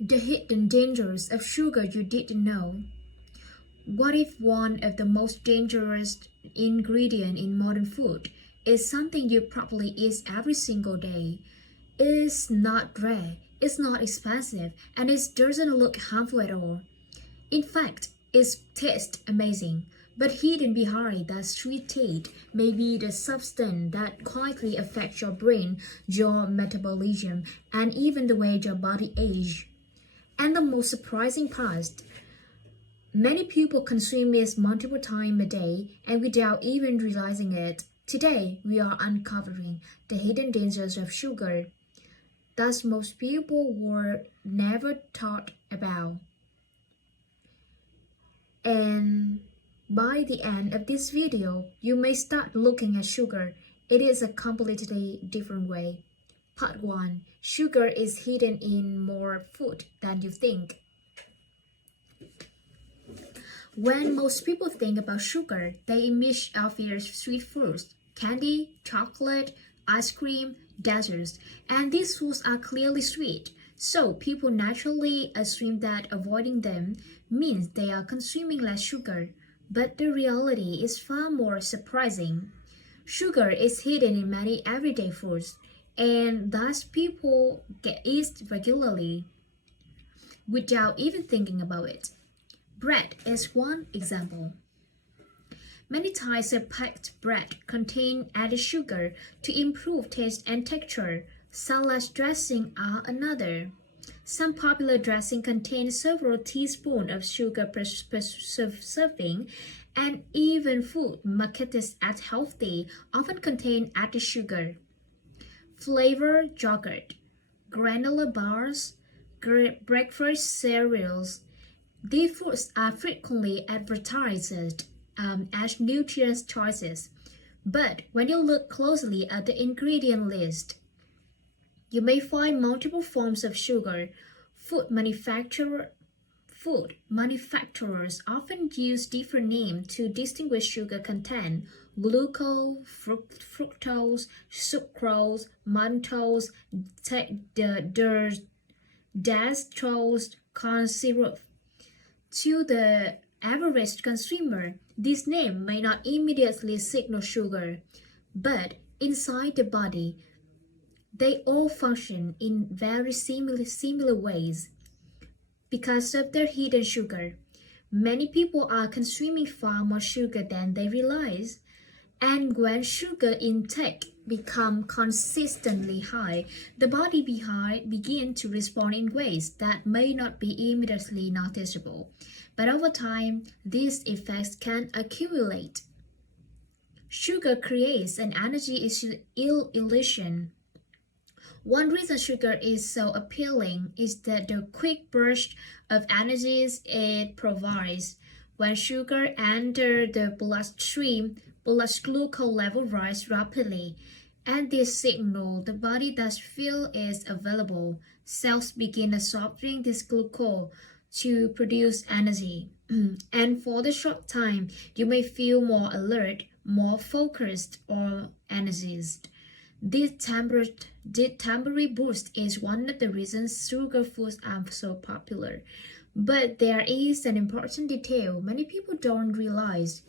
The hidden dangers of sugar you didn't know. What if one of the most dangerous ingredients in modern food is something you probably eat every single day? It's not rare, it's not expensive, and it doesn't look harmful at all. In fact, it tastes amazing, but hidden behind that sweet taste may be the substance that quietly affects your brain, your metabolism, and even the way your body ages. And the most surprising part, many people consume it multiple times a day and without even realizing it. Today, we are uncovering the hidden dangers of sugar that most people were never taught about. And by the end of this video, you may start looking at sugar. It is a completely different way. Part 1. Sugar is hidden in more food than you think. When most people think about sugar, they imagine obvious sweet foods, candy, chocolate, ice cream, desserts, and these foods are clearly sweet. So people naturally assume that avoiding them means they are consuming less sugar. But the reality is far more surprising. Sugar is hidden in many everyday foods, and thus people get it regularly without even thinking about it. Bread is one example. Many types of packed bread contain added sugar to improve taste and texture. Salad dressing are another. Some popular dressing contain several teaspoons of sugar per serving, and even food marketed as healthy often contain added sugar. Flavored yogurt, granola bars, breakfast cereals. These foods are frequently advertised as nutrient choices, but when you look closely at the ingredient list, you may find multiple forms of sugar. Food manufacturers often use different names to distinguish sugar content: glucose, fructose, sucrose, maltose, dextrose, corn syrup. To the average consumer, this name may not immediately signal sugar, but inside the body, they all function in very similar ways. Because of their hidden sugar, many people are consuming far more sugar than they realize. And when sugar intake becomes consistently high, the body begins to respond in ways that may not be immediately noticeable. But over time, these effects can accumulate. Sugar creates an energy illusion. One reason sugar is so appealing is that the quick burst of energies it provides. When sugar enters the bloodstream, blood glucose level rise rapidly, and this signal the body does feel is available. Cells begin absorbing this glucose to produce energy. And for the short time, you may feel more alert, more focused, or energized. This temporary boost is one of the reasons sugar foods are so popular. But there is an important detail many people don't realize.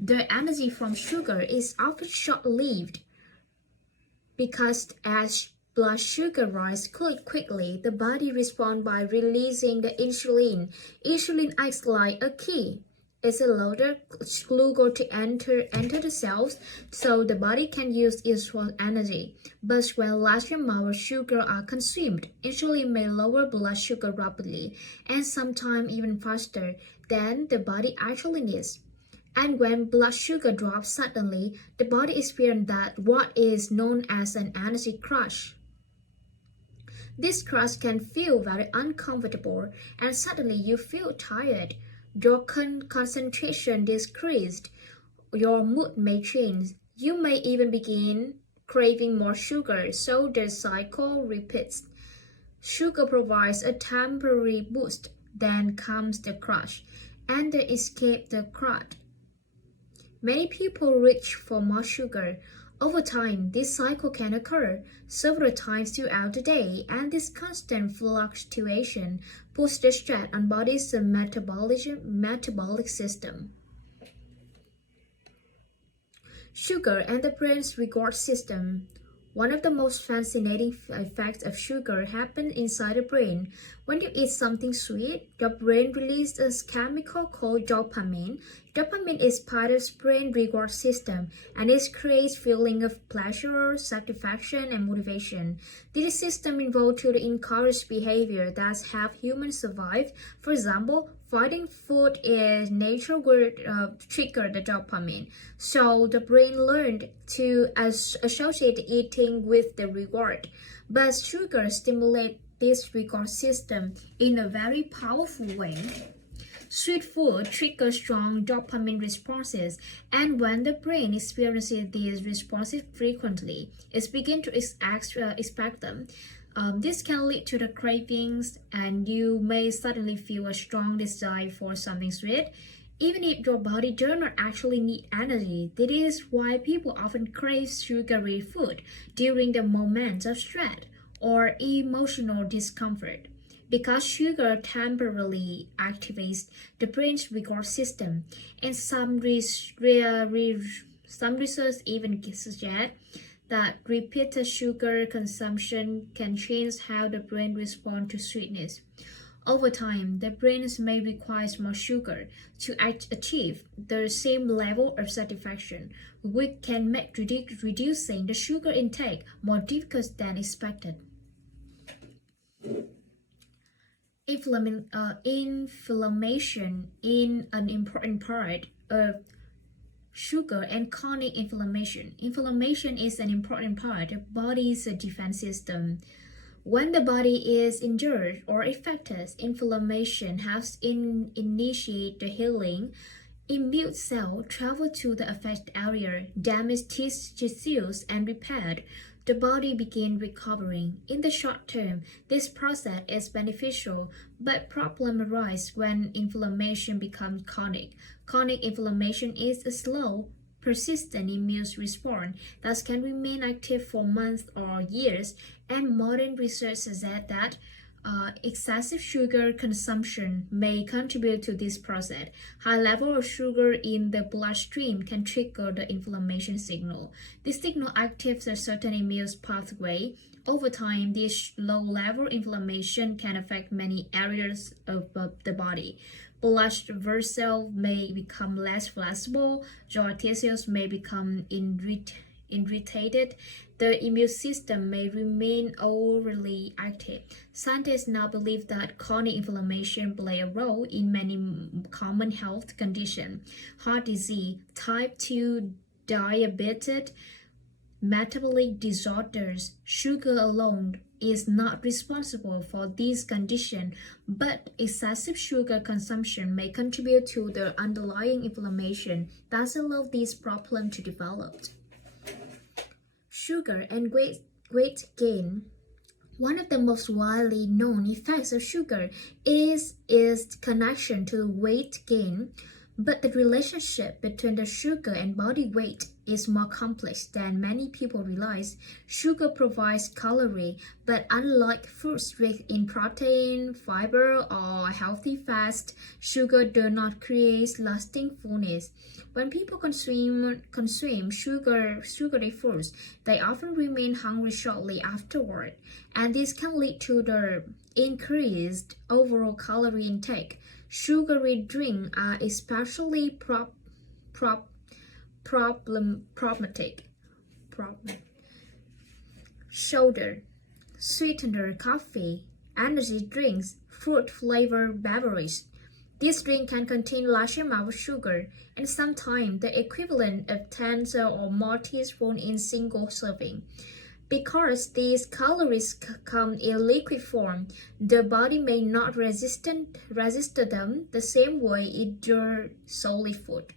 The energy from sugar is often short-lived because as blood sugar rises quickly, the body responds by releasing the insulin. Insulin acts like a key. It allows the glucose to enter the cells so the body can use it for energy. But when large amounts of sugar are consumed, insulin may lower blood sugar rapidly and sometimes even faster than the body actually needs. And when blood sugar drops suddenly, the body experiences what is known as an energy crash. This crash can feel very uncomfortable, and suddenly you feel tired. Your concentration decreased, your mood may change, you may even begin craving more sugar, so the cycle repeats. Sugar provides a temporary boost, then comes the crash, and the escape the crash. Many people reach for more sugar, Over time, this cycle can occur several times throughout the day, and this constant fluctuation puts the stress on body's metabolic system. Sugar and the brain's reward system. One of the most fascinating effects of sugar happens inside the brain. When you eat something sweet, your brain releases a chemical called dopamine. Dopamine is part of the brain reward system, and it creates feeling of pleasure, satisfaction, and motivation. This system involved to encourage behavior that help humans survive. For example, finding food in nature would trigger the dopamine. So the brain learned to associate eating with the reward. But sugar stimulates this reward system in a very powerful way. Sweet food triggers strong dopamine responses, and when the brain experiences these responses frequently, it begins to expect them. This can lead to the cravings, and you may suddenly feel a strong desire for something sweet, even if your body does not actually need energy. That is why people often crave sugary food during the moments of stress or emotional discomfort. Because sugar temporarily activates the brain's reward system, and some research even suggest that repeated sugar consumption can change how the brain responds to sweetness. Over time, the brain may require more sugar to achieve the same level of satisfaction, which can make reducing the sugar intake more difficult than expected. Inflammation is an important part of sugar and chronic inflammation. Inflammation is an important part of body's defense system. When the body is injured or affected, inflammation helps initiate the healing. Immune cells travel to the affected area, damage tissues, and repair. The body begins recovering. In the short term, this process is beneficial, but problems arise when inflammation becomes chronic. Chronic inflammation is a slow, persistent immune response that can remain active for months or years, and modern research suggests that excessive sugar consumption may contribute to this process. High level of sugar in the bloodstream can trigger the inflammation signal. This signal activates a certain immune pathway. Over time, this low-level inflammation can affect many areas of the body. Blood vessels may become less flexible, joint tissues may become irritated, the immune system may remain overly active. Scientists now believe that chronic inflammation plays a role in many common health conditions: heart disease, type 2 diabetes, metabolic disorders. Sugar alone is not responsible for these conditions, but excessive sugar consumption may contribute to the underlying inflammation that allows these problems to develop. Sugar and weight gain. One of the most widely known effects of sugar is its connection to weight gain, but the relationship between the sugar and body weight is more complex than many people realize. Sugar provides calories, but unlike foods rich in protein, fiber, or healthy fats, sugar does not create lasting fullness. When people consume sugary foods, they often remain hungry shortly afterward, and this can lead to the increased overall calorie intake. Sugary drinks are especially problematic. Soda, sweetener, coffee, energy drinks, fruit-flavored beverages. This drink can contain large amounts of sugar, and sometimes the equivalent of tens or more teaspoons in single serving. Because these calories come in liquid form, the body may not resist them the same way it does solid food.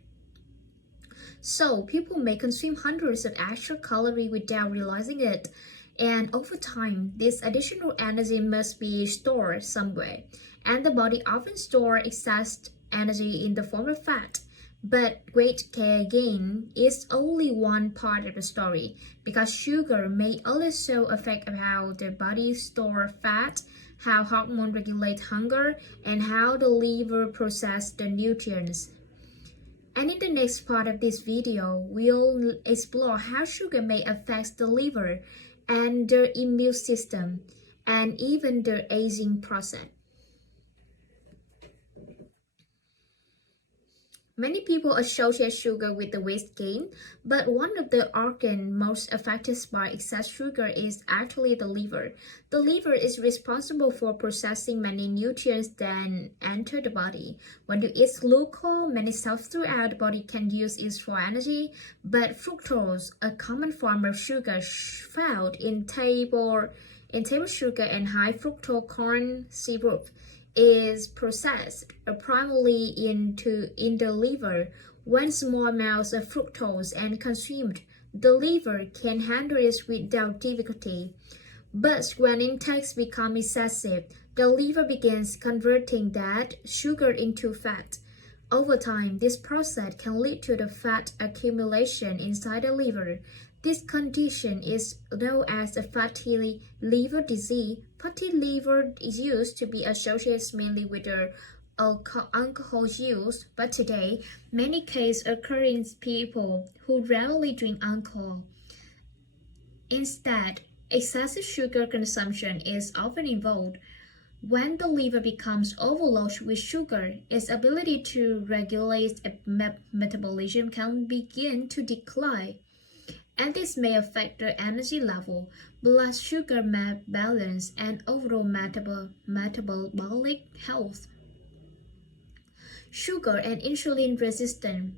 So people may consume hundreds of extra calories without realizing it, and over time, this additional energy must be stored somewhere, and the body often stores excess energy in the form of fat. But weight gain is only one part of the story because sugar may also affect how the body stores fat, how hormones regulate hunger, and how the liver processes the nutrients. And in the next part of this video, we'll explore how sugar may affect the liver and the immune system and even the aging process. Many people associate sugar with the weight gain, but one of the organs most affected by excess sugar is actually the liver. The liver is responsible for processing many nutrients that enter the body. When you eat glucose, many cells throughout the body can use it for energy, but fructose, a common form of sugar found in table sugar and high fructose corn syrup, is processed primarily in the liver. When small amounts of fructose are consumed, the liver can handle it without difficulty. But when intakes become excessive, the liver begins converting that sugar into fat. Over time, this process can lead to the fat accumulation inside the liver. This condition is known as a fatty liver disease. Fatty liver is used to be associated mainly with the alcohol use, but today, many cases occur in people who rarely drink alcohol. Instead, excessive sugar consumption is often involved. When the liver becomes overloaded with sugar, its ability to regulate metabolism can begin to decline, and this may affect the energy level, blood sugar balance, and overall metabolic health. Sugar and insulin resistance.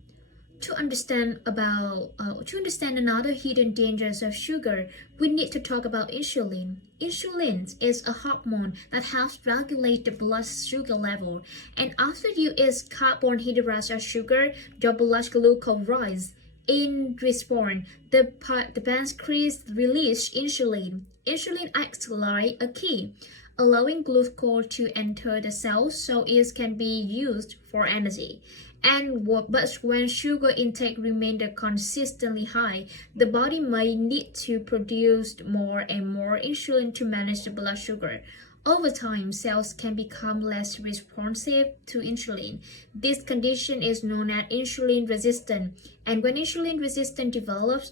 To understand another hidden dangers of sugar, we need to talk about insulin. Insulin is a hormone that helps regulate the blood sugar level, and after you eat carbohydrates or sugar, your blood glucose rises. In response, the pancreas releases insulin. Insulin acts like a key, allowing glucose to enter the cells so it can be used for energy. But when sugar intake remains consistently high, the body may need to produce more and more insulin to manage the blood sugar. Over time, cells can become less responsive to insulin. This condition is known as insulin resistance, and when insulin resistance develops,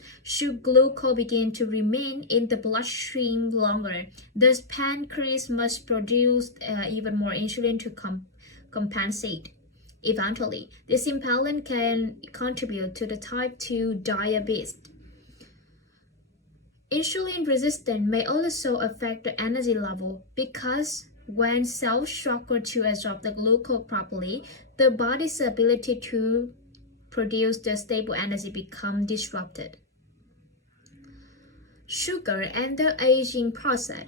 glucose begins to remain in the bloodstream longer. Thus, pancreas must produce even more insulin to compensate. Eventually, this imbalance can contribute to the type 2 diabetes. Insulin resistance may also affect the energy level because when cells struggle to absorb the glucose properly, the body's ability to produce the stable energy becomes disrupted. Sugar and the aging process.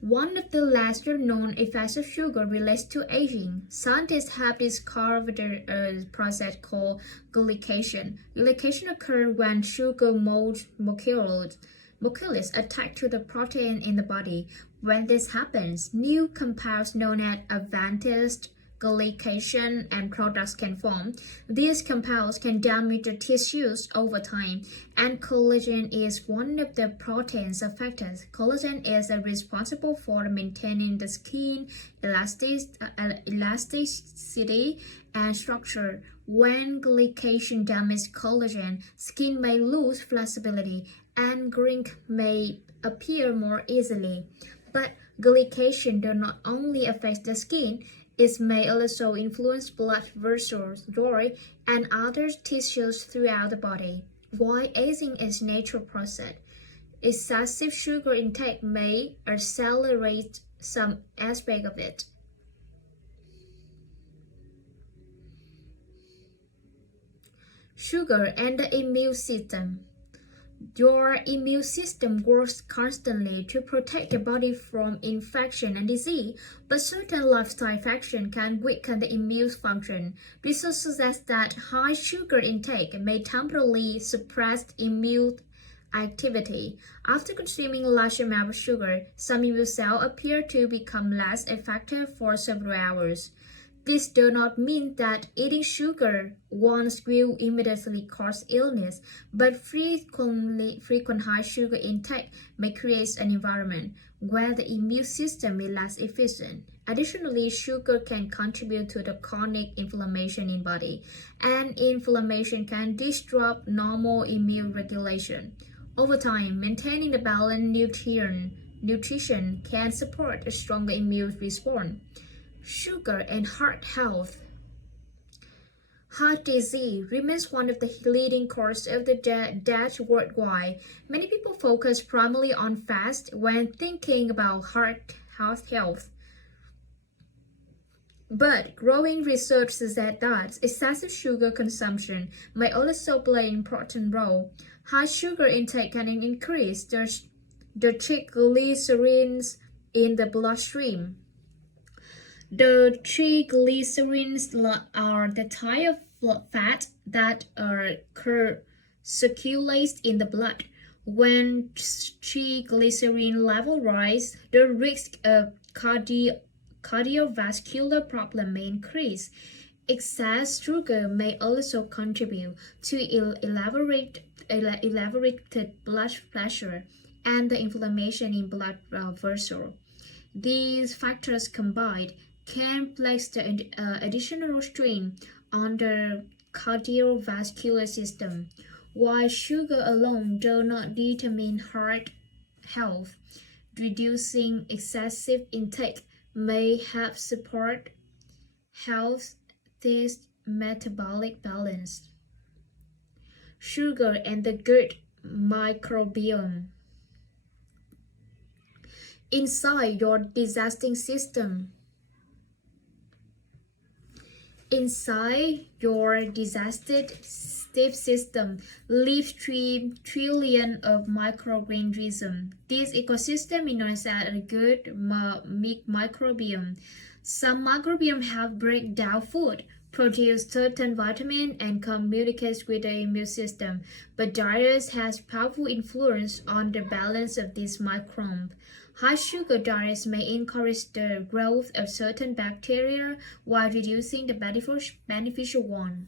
One of the lesser known effects of sugar relates to aging. Scientists have discovered a process called glycation. Glycation occurs when sugar molecules attack to the protein in the body. When this happens, new compounds known as advanced glycation and products can form. These compounds can damage the tissues over time, and collagen is one of the proteins affected. Collagen is responsible for maintaining the skin elasticity and structure. When glycation damages collagen, skin may lose flexibility and wrinkles may appear more easily. But glycation does not only affect the skin, it may also influence blood vessels, joint, and other tissues throughout the body. While aging is a natural process, excessive sugar intake may accelerate some aspect of it. Sugar and the immune system. Your immune system works constantly to protect the body from infection and disease, but certain lifestyle factors can weaken the immune function. Research suggests that high sugar intake may temporarily suppress immune activity. After consuming a large amount of sugar, some immune cells appear to become less effective for several hours. This does not mean that eating sugar once will immediately cause illness, but frequent high sugar intake may create an environment where the immune system is less efficient. Additionally, sugar can contribute to the chronic inflammation in body, and inflammation can disrupt normal immune regulation. Over time, maintaining the balanced nutrition can support a stronger immune response. Sugar and heart health. Heart disease remains one of the leading causes of the death worldwide. Many people focus primarily on fast when thinking about heart health. But growing research suggests that excessive sugar consumption may also play an important role. High sugar intake can increase the triglycerides in the bloodstream. The triglycerides are the type of fat that circulates in the blood. When triglyceride level rise, the risk of cardiovascular problem may increase. Excess sugar may also contribute to elevated blood pressure and the inflammation in blood vessels. These factors combined can place the additional strain on the cardiovascular system. While sugar alone does not determine heart health, reducing excessive intake may help support healthy metabolic balance. Sugar and the gut microbiome. Inside your digesting system. Inside your digestive system live 3 trillion of microorganisms. This ecosystem is known as a good microbiome. Some microbiome help break down food, produce certain vitamins, and communicate with the immune system. But diet has powerful influence on the balance of these microbes. High sugar diets may encourage the growth of certain bacteria while reducing the beneficial ones.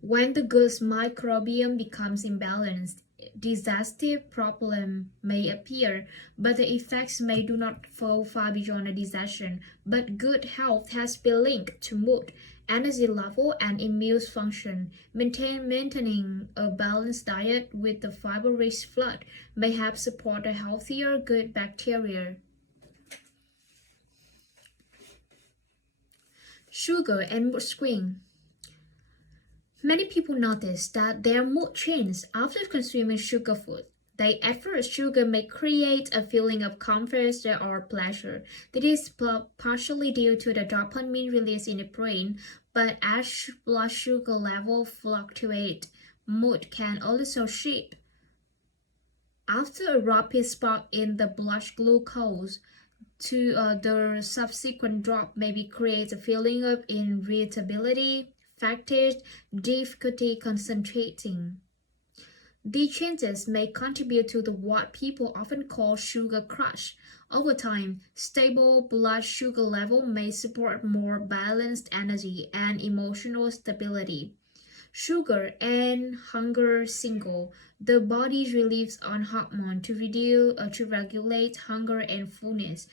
When the gut microbiome becomes imbalanced, digestive problems may appear, but the effects may do not fall far beyond a digestion. But good health has been linked to mood, energy level, and immune function. Maintaining a balanced diet with the fiber-rich flood may help support a healthier gut bacteria. Sugar and mood swing. Many people notice that their mood changes after consuming sugar food. At first, sugar may create a feeling of comfort or pleasure. That is partially due to the dopamine release in the brain, but as blood sugar levels fluctuate, mood can also shift. After a rapid spike in the blood glucose, the subsequent drop maybe creates a feeling of irritability, fatigue, difficulty concentrating. These changes may contribute to what people often call sugar crash. Over time, stable blood sugar level may support more balanced energy and emotional stability. Sugar and hunger signal. The body releases on hormone to regulate hunger and fullness.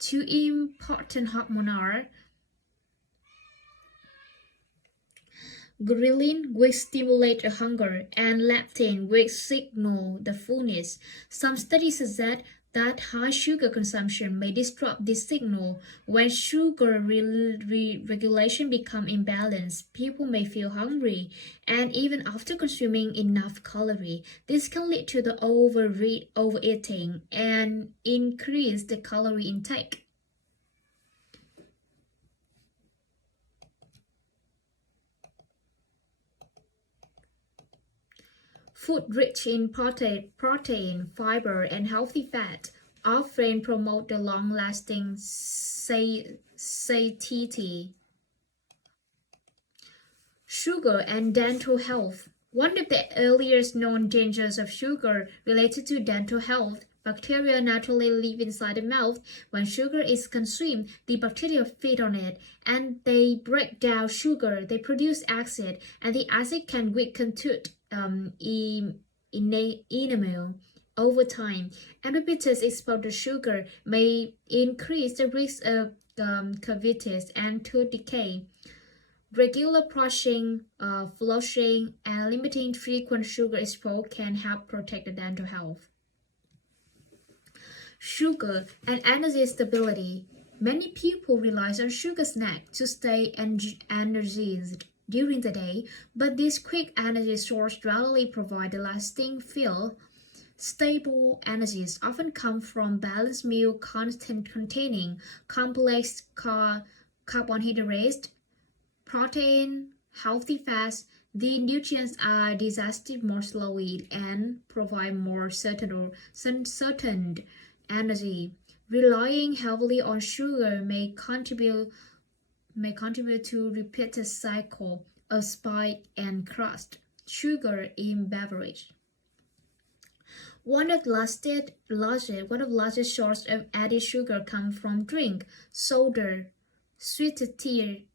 Two important hormones are ghrelin, which stimulates hunger, and leptin, which signal the fullness. Some studies suggest that high sugar consumption may disrupt this signal. When sugar regulation becomes imbalanced, people may feel hungry, and even after consuming enough calories, this can lead to the overeating and increase the calorie intake. Food rich in protein, fiber, and healthy fat often promote the long-lasting satiety. Sugar and dental health. One of the earliest known dangers of sugar related to dental health. Bacteria naturally live inside the mouth. When sugar is consumed, the bacteria feed on it and they break down sugar. They produce acid, and the acid can weaken tooth enamel. Over time, repeated exposure to sugar may increase the risk of cavities and tooth decay. Regular brushing, flossing, and limiting frequent sugar exposure can help protect the dental health. Sugar and energy stability. Many people rely on sugar snacks to stay energized during the day, but these quick energy sources rarely provide a lasting feel. Stable energies often come from balanced meal content containing complex carbohydrates, protein, healthy fats. The nutrients are digested more slowly and provide more certain energy. Relying heavily on sugar may contribute to repeated cycle of spike and crust. Sugar in beverage. One of the largest sources of added sugar comes from drink, soda, sweetened tea,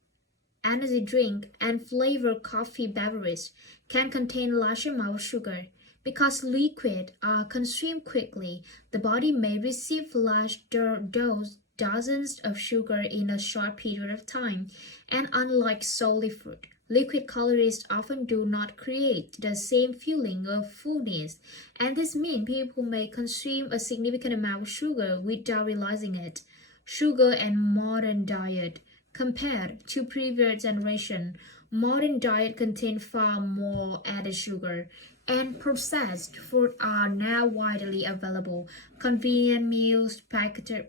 energy drink, and flavored coffee beverages can contain large amounts of sugar. Because liquids are consumed quickly, the body may receive large doses of sugar in a short period of time, and unlike solid food, liquid calories often do not create the same feeling of fullness, and this means people may consume a significant amount of sugar without realizing it. Sugar and modern diet. Compared to previous generation, modern diet contains far more added sugar, and processed food are now widely available. Convenient meals, packaged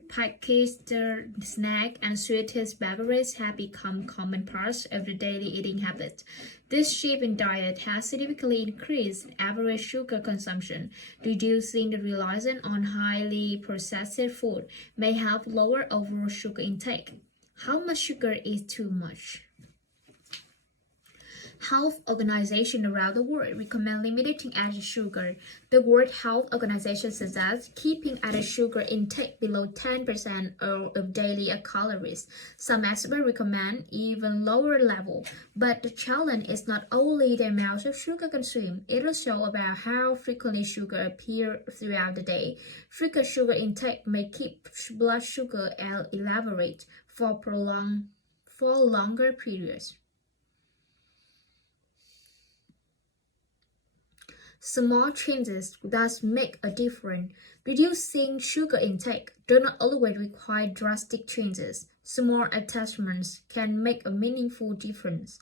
snack, and sweetened beverages have become common parts of the daily eating habit. This shift in diet has significantly increased average sugar consumption. Reducing the reliance on highly processed food may help lower overall sugar intake. How much sugar is too much? Health organizations around the world recommend limiting added sugar. The World Health Organization suggests keeping added sugar intake below 10% of daily calories. Some experts recommend even lower level, but the challenge is not only the amount of sugar consumed, it is also about how frequently sugar appears throughout the day. Frequent sugar intake may keep blood sugar elevated for longer periods. Small changes thus make a difference. Reducing sugar intake do not always require drastic changes. Small adjustments can make a meaningful difference.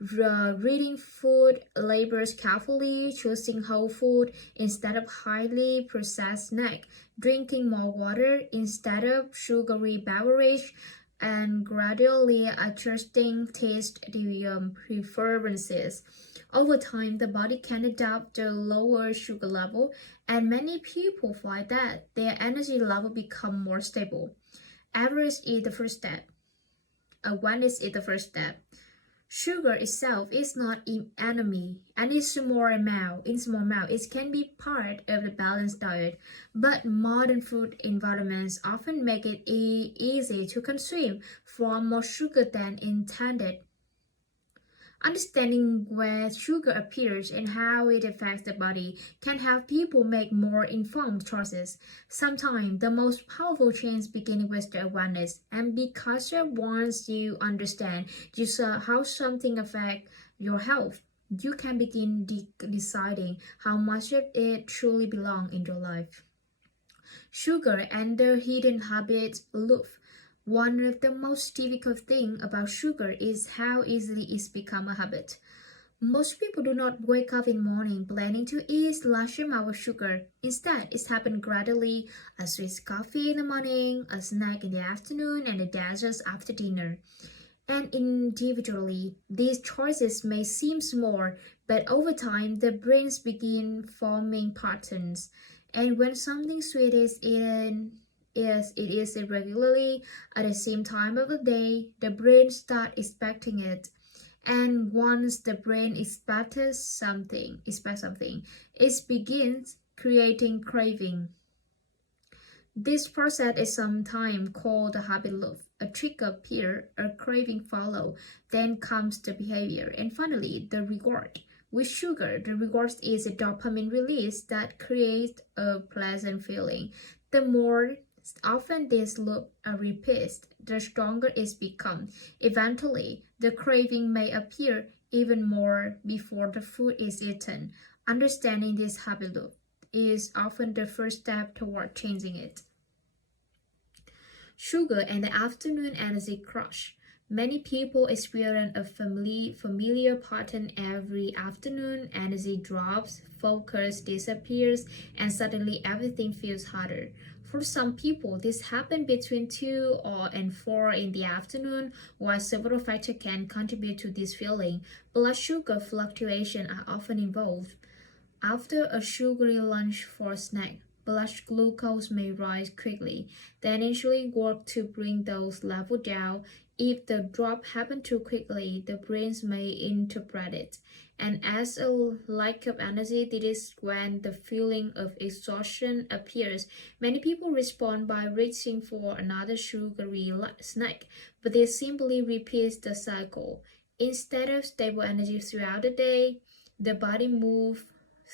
Reading food labels carefully, choosing whole food instead of highly processed snack, drinking more water instead of sugary beverage, and gradually adjusting taste preferences. Over time, the body can adapt to lower sugar level, and many people find that their energy level become more stable. Average is the first step. Awareness is the first step. Sugar itself is not an enemy, and in small amount, it can be part of the balanced diet. But modern food environments often make it easy to consume far more sugar than intended. Understanding where sugar appears and how it affects the body can help people make more informed choices. Sometimes the most powerful change begins with the awareness, and because once you understand how something affects your health, you can begin deciding how much of it truly belongs in your life. Sugar and the hidden habit loop. One of the most difficult things about sugar is how easily it's become a habit. Most people do not wake up in the morning planning to eat large amount of sugar. Instead, it happens gradually: a sweet coffee in the morning, a snack in the afternoon, and a dessert after dinner. And individually, these choices may seem small, but over time, the brains begin forming patterns. And when something sweet is eaten, it is irregularly at the same time of the day, the brain starts expecting it. And once the brain expects something, it begins creating craving. This process is sometimes called the habit loop. A trigger appears, a craving follows, then comes the behavior, and finally the reward. With sugar, the reward is a dopamine release that creates a pleasant feeling. The more often this loop repeats, the stronger it becomes. Eventually, the craving may appear even more before the food is eaten. Understanding this habit loop is often the first step toward changing it. Sugar and the afternoon energy crush. Many people experience a familiar pattern every afternoon. Energy drops, focus disappears, and suddenly everything feels harder. For some people, this happens between 2 and 4 in the afternoon, while several factors can contribute to this feeling. Blood sugar fluctuations are often involved. After a sugary lunch for a snack, blood glucose may rise quickly. Then insulin works to bring those levels down. If the drop happens too quickly, the brain may interpret it. And as a lack of energy, this is when the feeling of exhaustion appears. Many people respond by reaching for another sugary snack, but they simply repeat the cycle. Instead of stable energy throughout the day, the body moves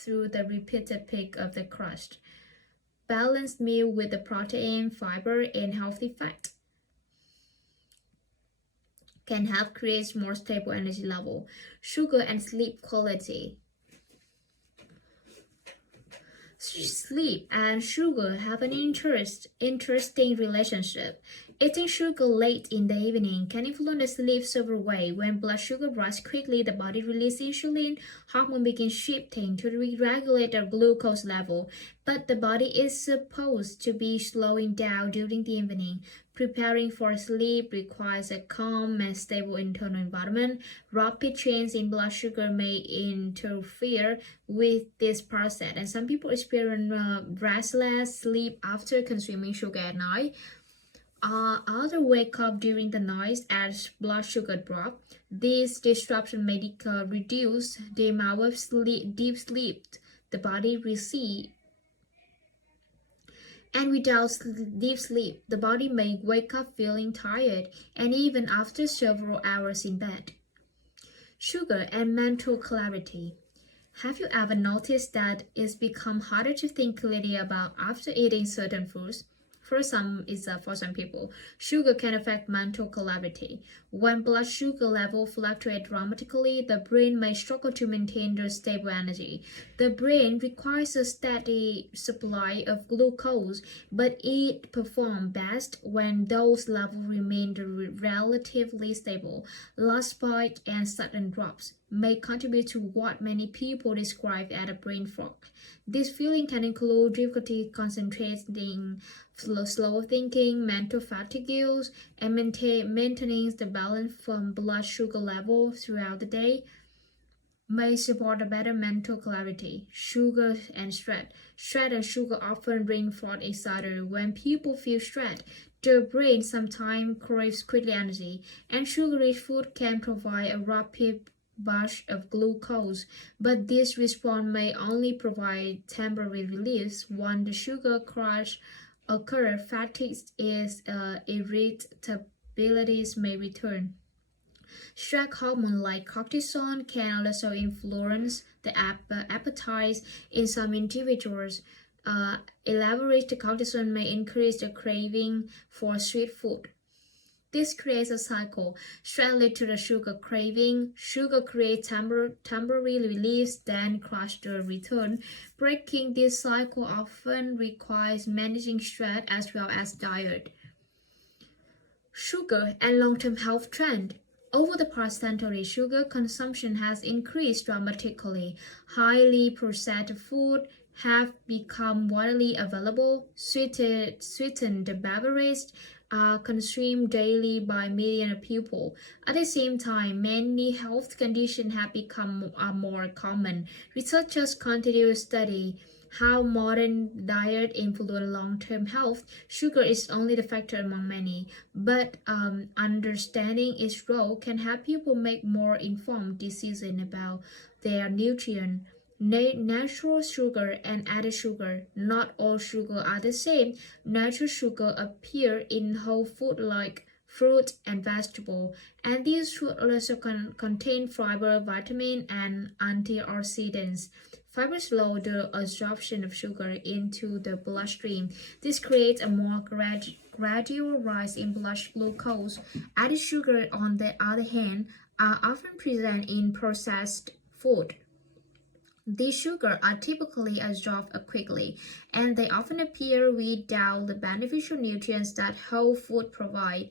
through the repeated peak of the crust. Balanced meal with the protein, fiber, and healthy fat can help create more stable energy level. Sugar and sleep quality. Sleep and sugar have an interesting relationship. Eating sugar late in the evening can influence sleep several ways. When blood sugar rises quickly, the body releases insulin, hormone begins shifting to regulate the glucose level. But the body is supposed to be slowing down during the evening. Preparing for sleep requires a calm and stable internal environment. Rapid changes in blood sugar may interfere with this process, and some people experience restless sleep after consuming sugar at night. Others wake up during the night as blood sugar drop. This disruption may reduce the amount of deep sleep the body receives. And without deep sleep, the body may wake up feeling tired, and even after several hours in bed. Sugar and mental clarity. Have you ever noticed that it's become harder to think clearly about after eating certain foods? For some people, sugar can affect mental clarity. When blood sugar level fluctuate dramatically, the brain may struggle to maintain the stable energy. The brain requires a steady supply of glucose, but it performs best when those levels remain relatively stable. Large spikes and sudden drops may contribute to what many people describe as a brain fog. This feeling can include difficulty concentrating, slow thinking, mental fatigue, and maintaining the balance from blood sugar level throughout the day. May support a better mental clarity. Sugar and stress. Stress and sugar often reinforce each other. When people feel stressed, their brain sometimes craves quickly energy, and sugary food can provide a rapid burst of glucose, but this response may only provide temporary relief. When the sugar crash occurs, fatigue is irritability may return. Stress hormone like cortisol can also influence the appetite in some individuals. Elevated cortisol may increase the craving for sweet food. This creates a cycle. Stress leads to the sugar craving. Sugar creates temporary relief, then crash the return. Breaking this cycle often requires managing stress as well as diet. Sugar and long-term health trend. Over the past century, sugar consumption has increased dramatically. Highly processed food have become widely available. Sweetened beverages are consumed daily by millions of people. At the same time, many health conditions have become more common. Researchers continue to study how modern diet influence long-term health. Sugar is only the factor among many, but understanding its role can help people make more informed decisions about their nutrient. Natural sugar and added sugar. Not all sugar are the same. Natural sugar appear in whole food like fruit and vegetable, and these should also contain fiber, vitamin, and antioxidants. Fiber slow the absorption of sugar into the bloodstream. This creates a more gradual rise in blood glucose. Added sugar, on the other hand, are often present in processed food. These sugars are typically absorbed quickly, and they often appear without the beneficial nutrients that whole food provide.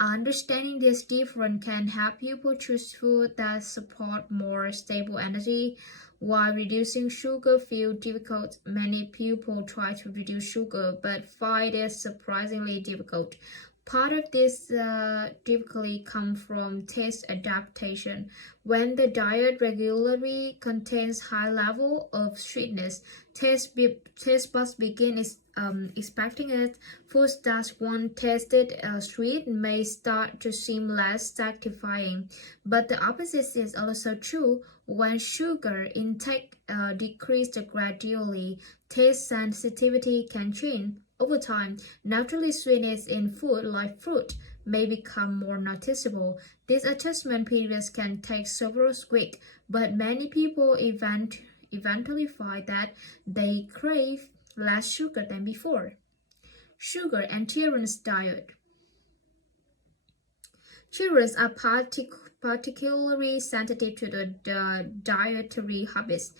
Understanding this difference can help people choose food that support more stable energy. While reducing sugar feels difficult, many people try to reduce sugar but find it surprisingly difficult. Part of this typically comes from taste adaptation. When the diet regularly contains high level of sweetness, taste buds begin expecting it. Foods that once tasted sweet may start to seem less satisfying, but the opposite is also true. When sugar intake decreases gradually, taste sensitivity can change. Over time, naturally sweetness in food like fruit may become more noticeable. This adjustment periods can take several weeks, but many people eventually find that they crave less sugar than before. Sugar and children's diet. Children are particularly sensitive to the dietary habits.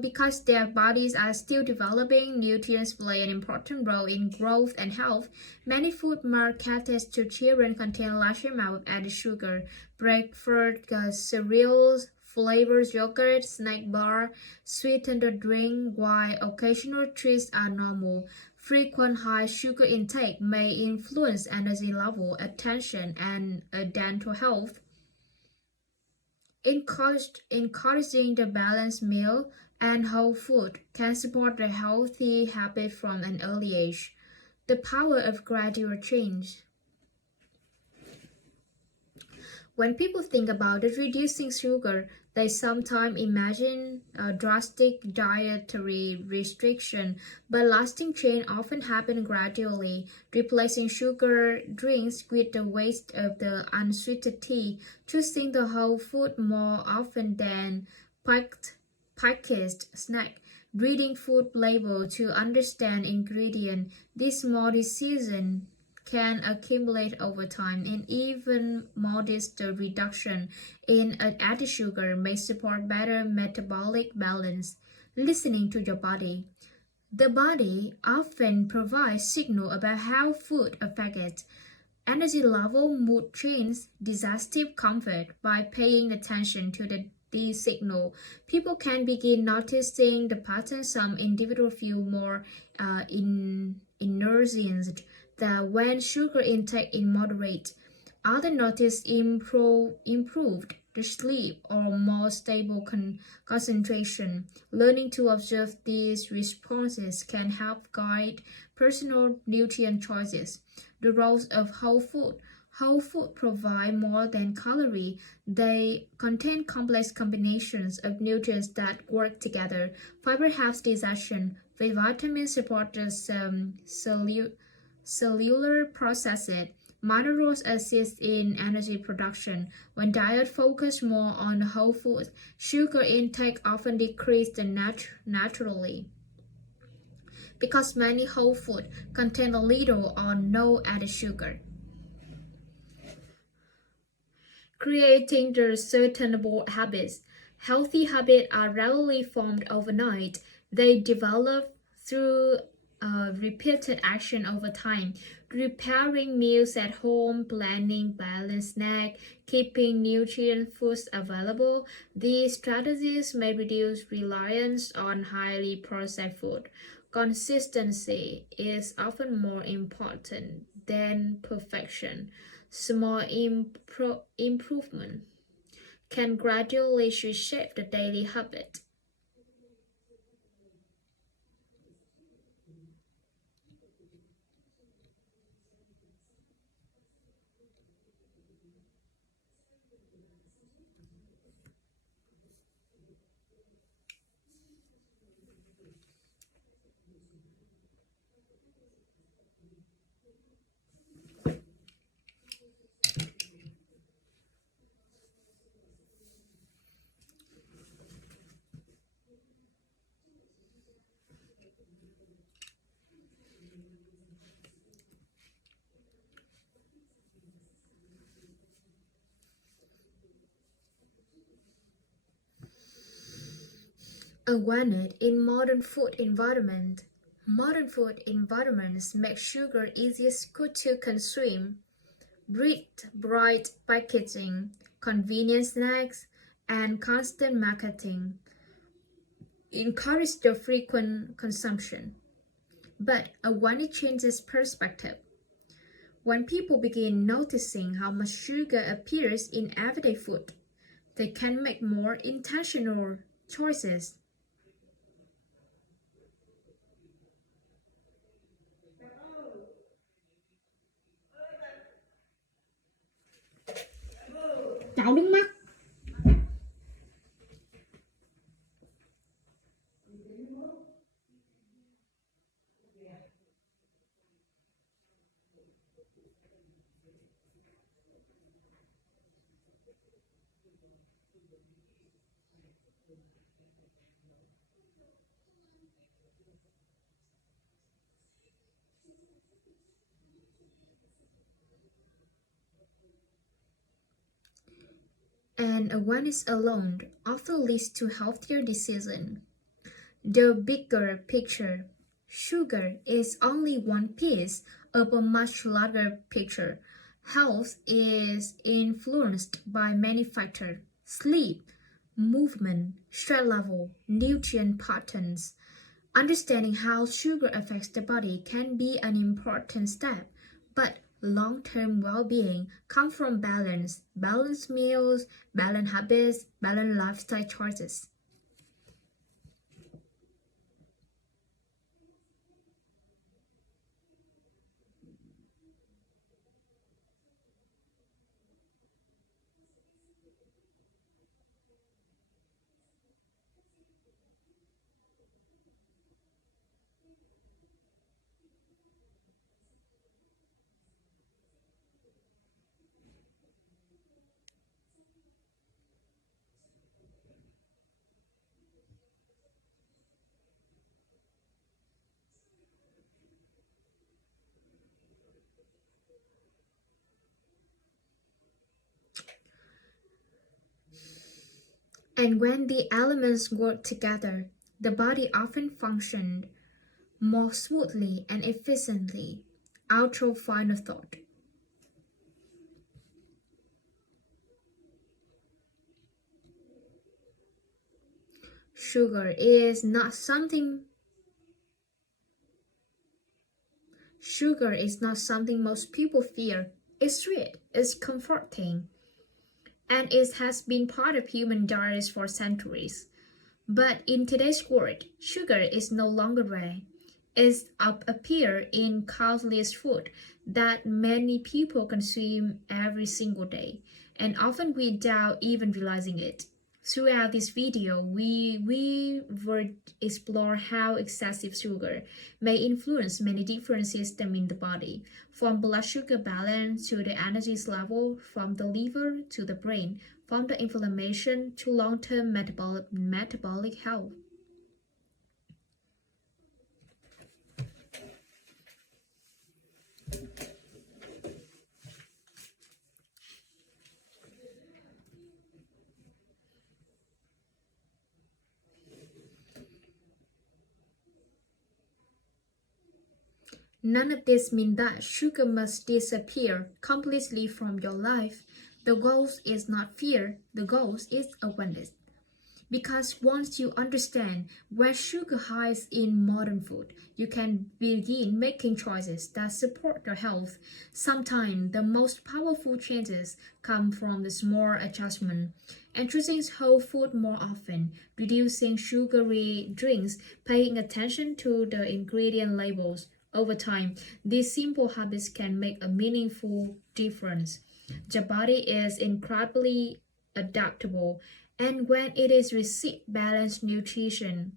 Because their bodies are still developing, nutrients play an important role in growth and health. Many food marketed to children contain large amounts of added sugar. Breakfast cereals, flavors, yogurt, snack bar, sweetened drink, while occasional treats are normal. Frequent high sugar intake may influence energy level, attention, and dental health. Encouraging the balanced meal and whole food can support the healthy habit from an early age. The power of gradual change. When people think about it, reducing sugar, they sometimes imagine a drastic dietary restriction, but lasting change often happens gradually, replacing sugar drinks with the waste of the unsweetened tea, choosing the whole food more often than packaged snack, reading food label to understand ingredient. This small decision can accumulate over time, and even modest reduction in added sugar may support better metabolic balance. Listening to your body. The body often provides signal about how food affects it. Energy level, mood change, digestive comfort. By paying attention to these signal, people can begin noticing the pattern. Some individuals feel more energized that when sugar intake is moderate. Others notice improved the sleep or more stable concentration. Learning to observe these responses can help guide personal nutrient choices. The roles of whole food. Whole food provide more than calorie. They contain complex combinations of nutrients that work together. Fiber helps digestion, with vitamins support the cellular processes. Minerals assist in energy production. When diet focus more on whole foods, sugar intake often decreases naturally. Because many whole foods contain a little or no added sugar. Creating the sustainable habits. Healthy habits are rarely formed overnight. They develop through repeated action over time. Preparing meals at home, planning balanced snack, keeping nutrient foods available. These strategies may reduce reliance on highly processed food. Consistency is often more important than perfection. Small improvement can gradually reshape the daily habit. Awareness in modern food environment. Modern food environments make sugar easiest good to consume. Bright packaging, convenient snacks, and constant marketing encourage the frequent consumption. But awareness changes perspective. When people begin noticing how much sugar appears in everyday food, they can make more intentional choices. Chảo nước mắt. And awareness alone often leads to healthier decisions. The bigger picture. Sugar is only one piece of a much larger picture. Health is influenced by many factors: sleep, movement, stress level, nutrient patterns. Understanding how sugar affects the body can be an important step, but long-term well-being comes from balance, balanced meals, balanced habits, balanced lifestyle choices. And when the elements work together, the body often functions more smoothly and efficiently. Outro final thought. Sugar is not something Sugar is not something most people fear. It's sweet, it's comforting, and it has been part of human diets for centuries. But in today's world, sugar is no longer rare. It appears in countless food that many people consume every single day, and often without even realizing it. Throughout this video, we will explore how excessive sugar may influence many different systems in the body, from blood sugar balance to the energy level, from the liver to the brain, from the inflammation to long-term metabolic health. None of this means that sugar must disappear completely from your life. The goal is not fear, the goal is awareness. Because once you understand where sugar hides in modern food, you can begin making choices that support your health. Sometimes the most powerful changes come from the small adjustment. And choosing whole food more often, reducing sugary drinks, paying attention to the ingredient labels. Over time, these simple habits can make a meaningful difference. The body is incredibly adaptable, and when it is received balanced nutrition,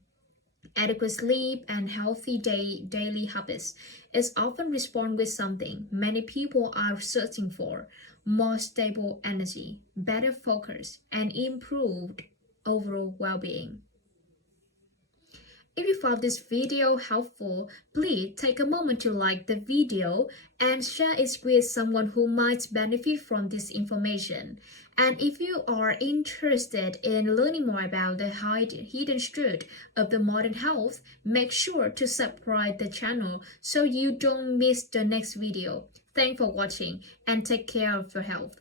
adequate sleep, and healthy daily habits, it often responds with something many people are searching for: more stable energy, better focus, and improved overall well-being. If you found this video helpful, please take a moment to like the video and share it with someone who might benefit from this information. And if you are interested in learning more about the hidden truth of the modern health, make sure to subscribe the channel so you don't miss the next video. Thanks for watching and take care of your health.